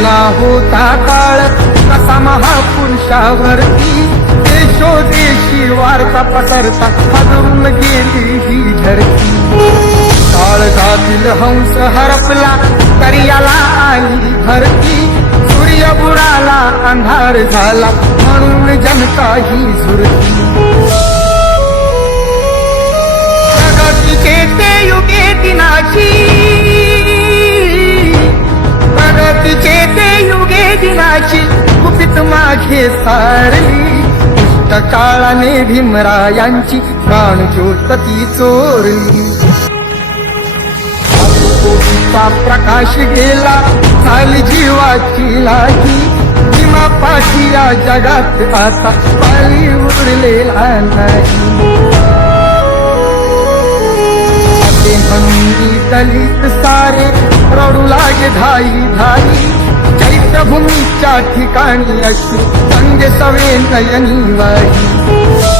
जुना होता काळ कसा महापुरुषावरती देशोदेशी वार्ता पसरता हरवून गेली ही धरती काळजातील हंस हरपला तरी याला आली भरती सूर्य बुडाला अंधार झाला म्हणून जनता ही झुरती प्रगतीचे ते युगे दिनाची प्रगतीचे ते युगे दिनाची गुपित माझे सारली दुष्ट काळाने भीमरायांची प्राण ज्योत ती चोरली कोटीचा प्रकाश गेला झाली जीवाची लागी भीमापाशी या जगात आता पाली उरलेला नाही म्हणून दलित सारे रडू लागे धाई धाई चैत्यभूमीच्या ठिकाणी अश्रू संगे सवे नयनी वाही